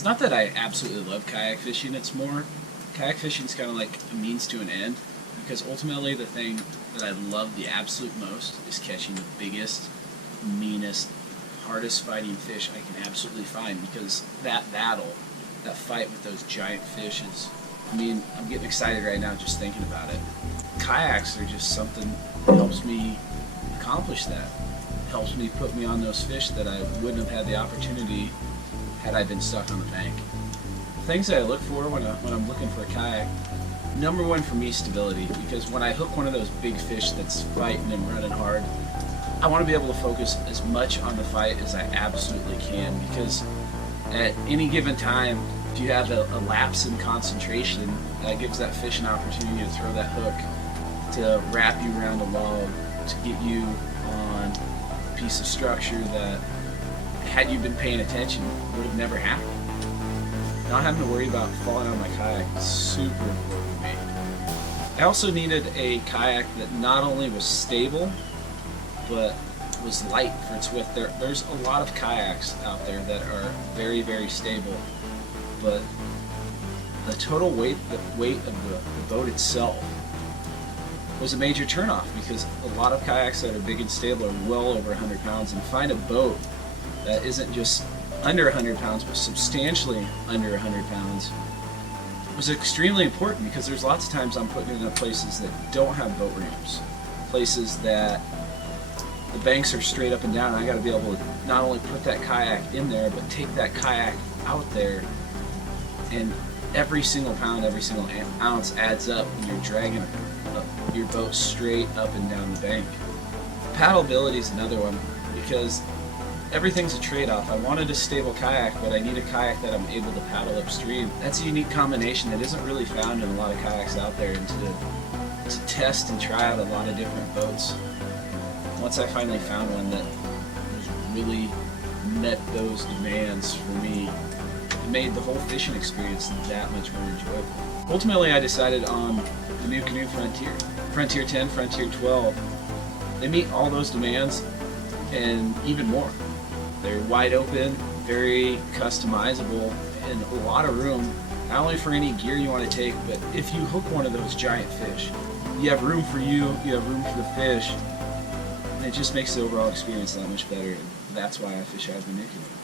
It's not that I absolutely love kayak fishing, it's more, kayak fishing is kind of like a means to an end, because ultimately the thing that I love the absolute most is catching the biggest, meanest, hardest fighting fish I can absolutely find, because that battle, that fight with those giant fish is, I mean, I'm getting excited right now just thinking about it. Kayaks are just something that helps me accomplish that. It helps me put me on those fish that I wouldn't have had the opportunity had I been stuck on the bank. Things that I look for when I'm looking for a kayak, number one for me, stability, because when I hook one of those big fish that's fighting and running hard, I want to be able to focus as much on the fight as I absolutely can, because at any given time, if you have a lapse in concentration, that gives that fish an opportunity to throw that hook, to wrap you around a log, to get you on a piece of structure that, had you been paying attention, would have never happened. Not having to worry about falling out of my kayak is super important to me. I also needed a kayak that not only was stable, but was light for its width. There's a lot of kayaks out there that are very, very stable, but the total weight of the boat itself was a major turnoff, because a lot of kayaks that are big and stable are well over 100 pounds, and find a boat that isn't just under 100 pounds but substantially under 100 pounds was extremely important, because there's lots of times I'm putting it in places that don't have boat ramps, places that the banks are straight up and down, and I got to be able to not only put that kayak in there, but take that kayak out there, and every single pound, every single ounce adds up when you're dragging your boat straight up and down the bank. Paddleability is another one, because everything's a trade-off. I wanted a stable kayak, but I need a kayak that I'm able to paddle upstream. That's a unique combination that isn't really found in a lot of kayaks out there, and to test and try out a lot of different boats. Once I finally found one that really met those demands for me, it made the whole fishing experience that much more enjoyable. Ultimately, I decided on the NuCanoe Frontier. Frontier 10, Frontier 12. They meet all those demands and even more. They're wide open, very customizable, and a lot of room, not only for any gear you want to take, but if you hook one of those giant fish, you have room for you have room for the fish, and it just makes the overall experience that much better, and that's why I fish out of the NuCanoe.